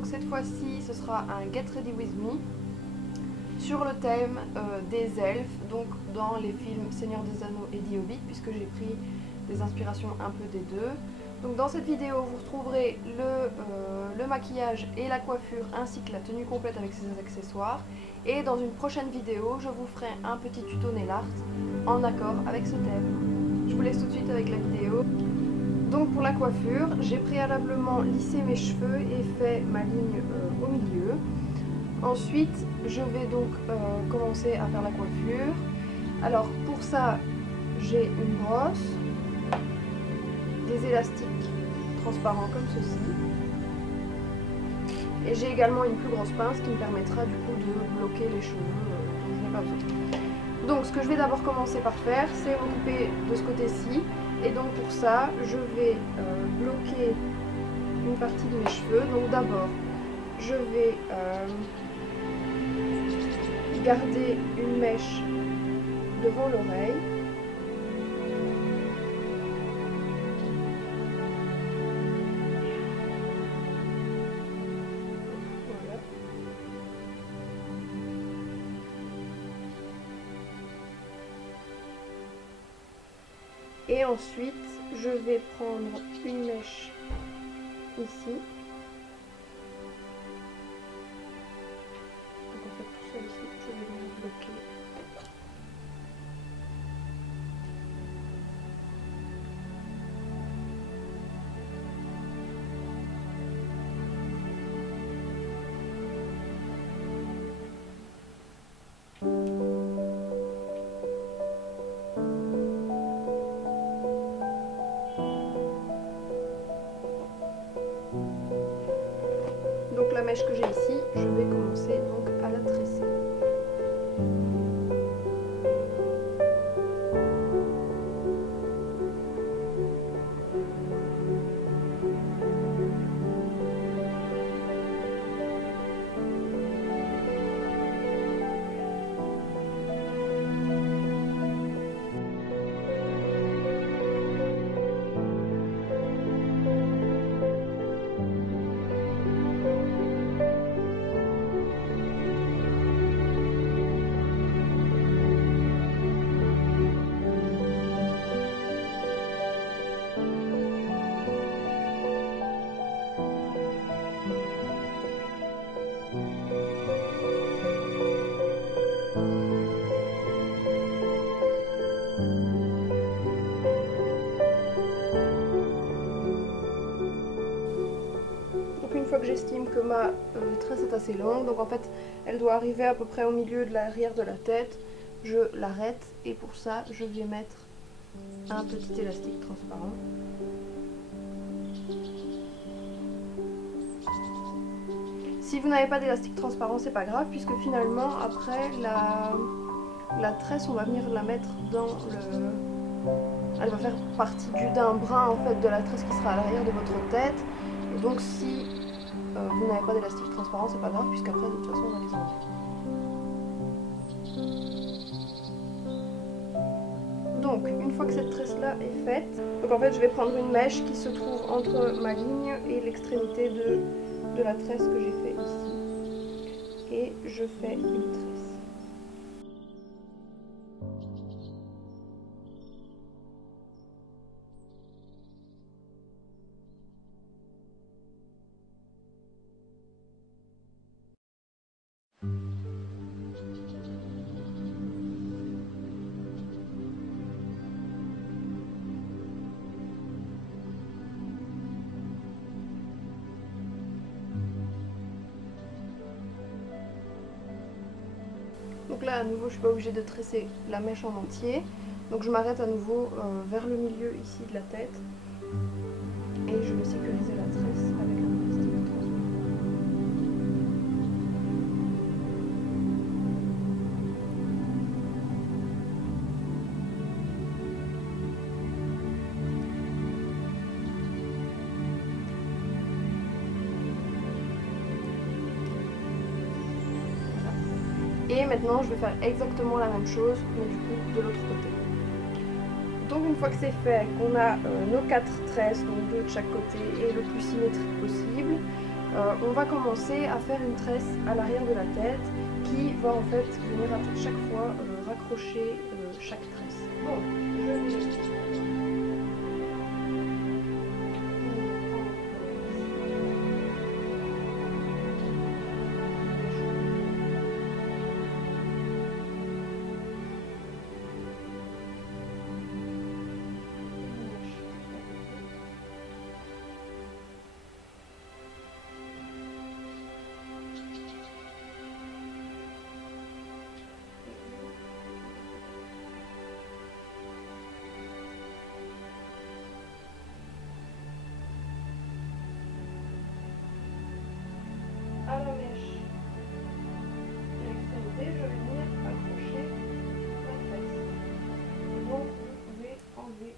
donc cette fois-ci ce sera un Get Ready With Me sur le thème des elfes, donc dans les films Seigneur des Anneaux et The Hobbit, puisque j'ai pris des inspirations un peu des deux. Donc dans cette vidéo vous retrouverez le maquillage et la coiffure ainsi que la tenue complète avec ses accessoires, et dans une prochaine vidéo je vous ferai un petit tuto nail art en accord avec ce thème. Je vous laisse tout de suite avec la vidéo. Donc pour la coiffure, j'ai préalablement lissé mes cheveux et fait ma ligne au milieu. Ensuite, je vais donc commencer à faire la coiffure. Alors pour ça, j'ai une brosse, des élastiques transparents comme ceci. Et j'ai également une plus grosse pince qui me permettra du coup de bloquer les cheveux dont je n'ai pas besoin. Donc ce que je vais d'abord commencer par faire, c'est m'occuper de ce côté-ci. Et donc pour ça, je vais bloquer une partie de mes cheveux. Donc d'abord, je vais garder une mèche devant l'oreille. Voilà. Et ensuite, je vais prendre une mèche ici. Donc en fait tout ça ici, je vais venir bloquer. Donc la mèche que j'ai ici, je vais commencer donc à la tresser. Une fois que j'estime que ma tresse est assez longue, donc en fait elle doit arriver à peu près au milieu de l'arrière de la tête, je l'arrête et pour ça je vais mettre un petit élastique transparent. Si vous n'avez pas d'élastique transparent, c'est pas grave, puisque finalement après la tresse on va venir la mettre dans le... Elle va faire partie d'un brin en fait de la tresse qui sera à l'arrière de votre tête. Et donc si vous n'avez pas d'élastique transparent, c'est pas grave, puisqu'après de toute façon on va les enlever. Donc une fois que cette tresse là est faite, donc en fait je vais prendre une mèche qui se trouve entre ma ligne et l'extrémité de la tresse que j'ai fait ici. Et je fais une tresse. Donc là à nouveau je suis pas obligée de tresser la mèche en entier, donc je m'arrête à nouveau vers le milieu ici de la tête et je vais sécuriser la tresse avec un élastique transparent. Et maintenant je vais faire exactement la même chose, mais du coup de l'autre côté. Donc une fois que c'est fait, qu'on a nos 4 tresses, donc 2 de chaque côté et le plus symétrique possible, on va commencer à faire une tresse à l'arrière de la tête qui va en fait venir à chaque fois raccrocher chaque tresse. Donc, je vais... à la mèche de l'extrémité, je vais venir accrocher la tresse. Et donc, vous pouvez enlever.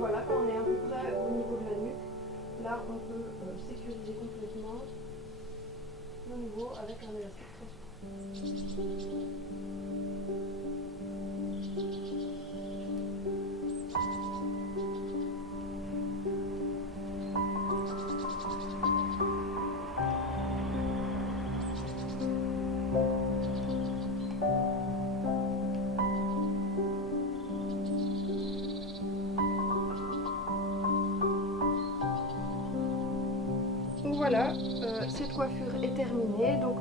Voilà, quand on est à peu près au niveau de la nuque, là on peut sécuriser complètement le niveau avec un élastique transparent. Voilà, cette coiffure est terminée. Donc,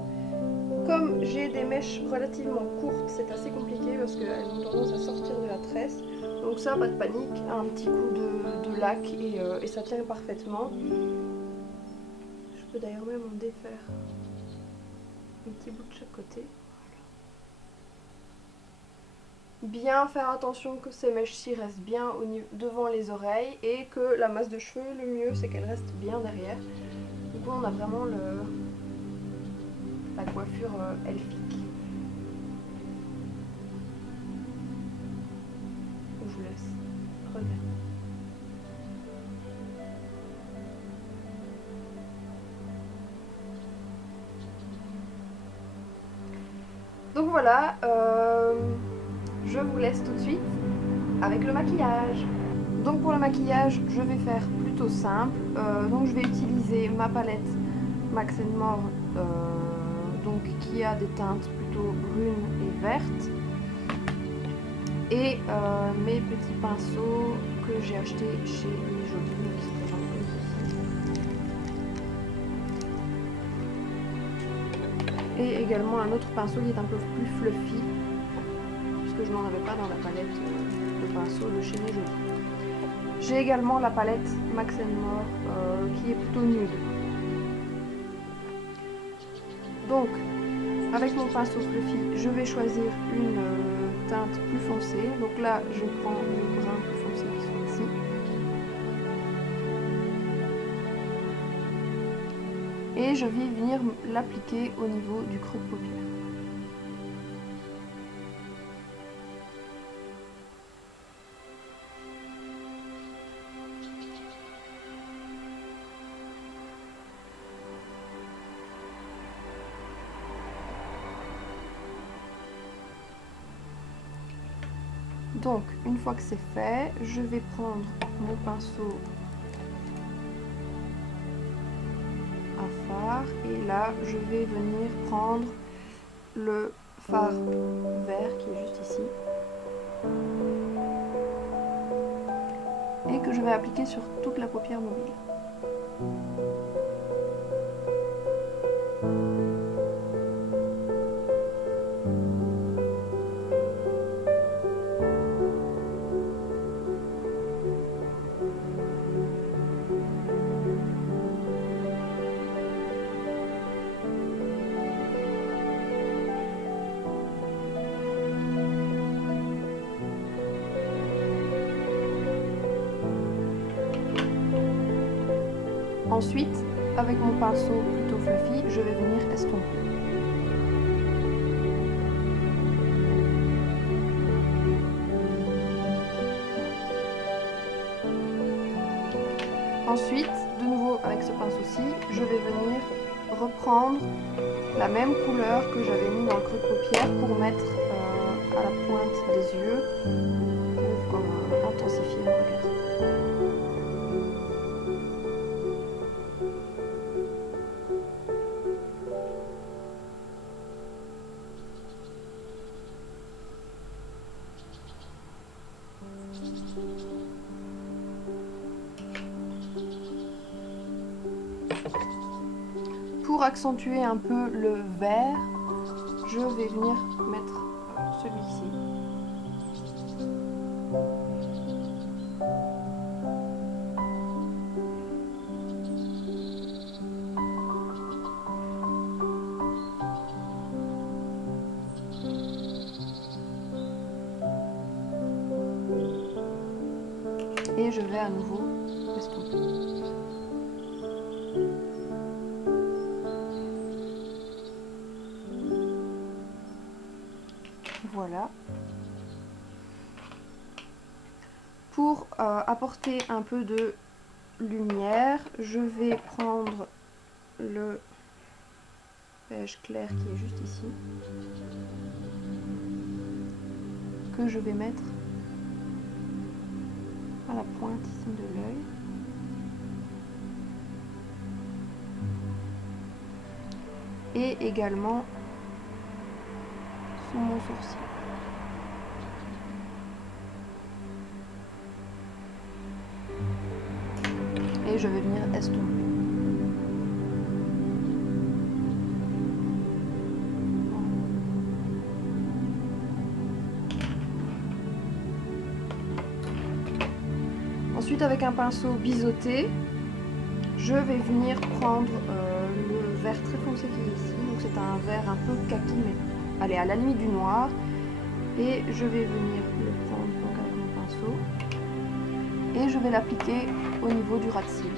comme j'ai des mèches relativement courtes, c'est assez compliqué parce qu'elles ont tendance à sortir de la tresse. Donc ça, pas de panique, un petit coup de lac et ça tient parfaitement. Je peux d'ailleurs même en défaire un petit bout de chaque côté. Bien faire attention que ces mèches-ci restent bien devant les oreilles et que la masse de cheveux, le mieux c'est qu'elle reste bien derrière. Du coup on a vraiment la coiffure elfique. Je vous laisse regarder. Donc voilà, je vous laisse tout de suite avec le maquillage. Donc pour le maquillage, je vais faire plutôt simple. Donc je vais utiliser ma palette Max & More donc qui a des teintes plutôt brunes et vertes. Et mes petits pinceaux que j'ai achetés chez Jolie. Et également un autre pinceau qui est un peu plus fluffy, puisque je n'en avais pas dans la palette de pinceaux de chez Jolie. J'ai également la palette Max & More qui est plutôt nude. Donc, avec mon pinceau fluffy, je vais choisir une teinte plus foncée. Donc là, je prends le brun plus foncé qui sont ici. Et je vais venir l'appliquer au niveau du creux de paupière. Donc, une fois que c'est fait, je vais prendre mon pinceau à fard et là, je vais venir prendre le fard vert qui est juste ici. Et que je vais appliquer sur toute la paupière mobile. Ensuite, avec mon pinceau plutôt fluffy, je vais venir estomper. Ensuite, de nouveau avec ce pinceau-ci, je vais venir reprendre la même couleur que j'avais mis dans le creux de paupière pour mettre à la pointe des yeux pour intensifier le regard. Pour accentuer un peu le vert, je vais venir mettre celui-ci. Et je vais à nouveau estomper. Voilà. Pour apporter un peu de lumière, je vais prendre le beige clair qui est juste ici, que je vais mettre à la pointe ici de l'œil. Et également sous mon sourcil. Et je vais venir estomper. Ensuite, avec un pinceau biseauté, je vais venir prendre le vert très foncé qui est ici. Donc c'est un vert un peu kaki, mais allez, à la limite du noir. Et je vais venir le prendre donc avec mon pinceau. Et je vais l'appliquer au niveau du ras de cils.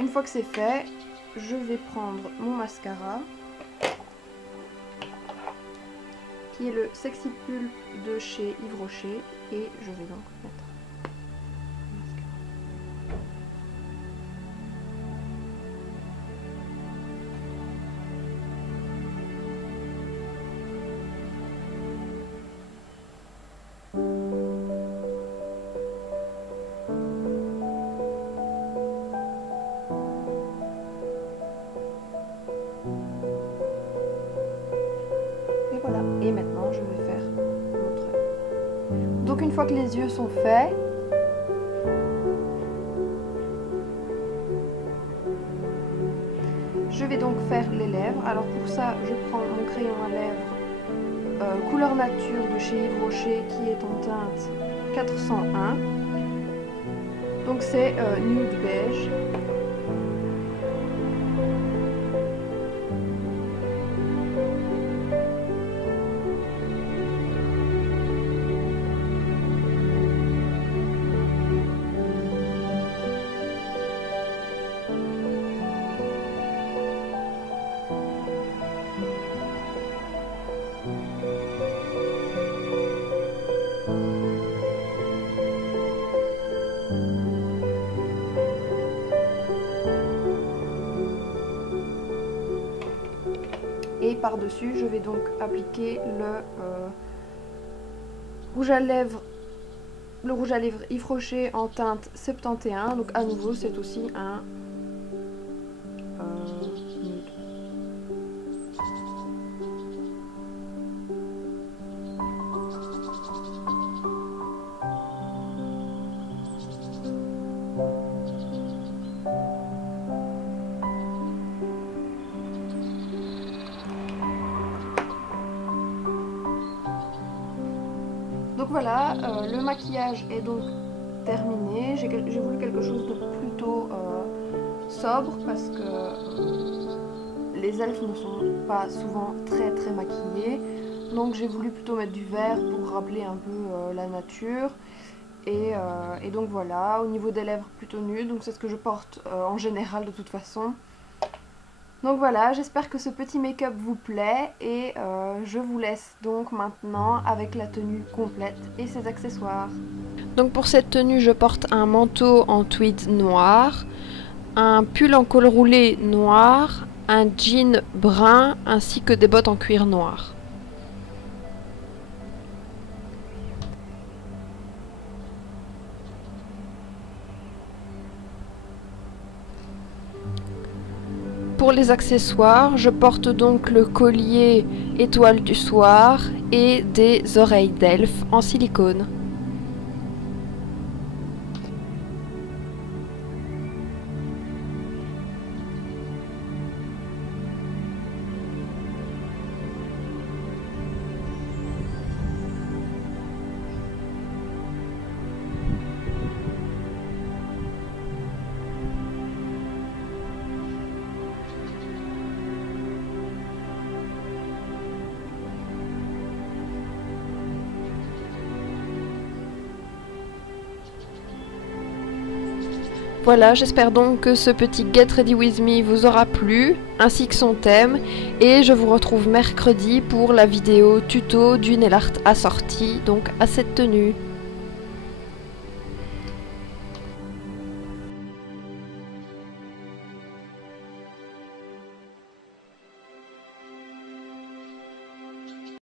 Une fois que c'est fait, je vais prendre mon mascara, qui est le Sexy Pulp de chez Yves Rocher, et je vais donc mettre le mascara. Et maintenant, je vais faire l'autre œil. Donc une fois que les yeux sont faits, je vais donc faire les lèvres. Alors pour ça, je prends mon crayon à lèvres couleur nature de chez Yves Rocher qui est en teinte 401. Donc c'est nude beige. Et par-dessus, je vais donc appliquer le rouge à lèvres Yves Rocher en teinte 71. Donc à nouveau, c'est aussi un nude. Donc voilà, le maquillage est donc terminé. J'ai voulu quelque chose de plutôt sobre parce que les elfes ne sont pas souvent très maquillés. Donc j'ai voulu plutôt mettre du vert pour rappeler un peu la nature. Et donc voilà, au niveau des lèvres plutôt nude, donc c'est ce que je porte en général de toute façon. Donc voilà, j'espère que ce petit make-up vous plaît et je vous laisse donc maintenant avec la tenue complète et ses accessoires. Donc pour cette tenue, je porte un manteau en tweed noir, un pull en col roulé noir, un jean brun ainsi que des bottes en cuir noir. Pour les accessoires, je porte donc le collier étoile du soir et des oreilles d'elfe en silicone. Voilà, j'espère donc que ce petit Get Ready With Me vous aura plu, ainsi que son thème, et je vous retrouve mercredi pour la vidéo tuto du nail art assorti, donc à cette tenue.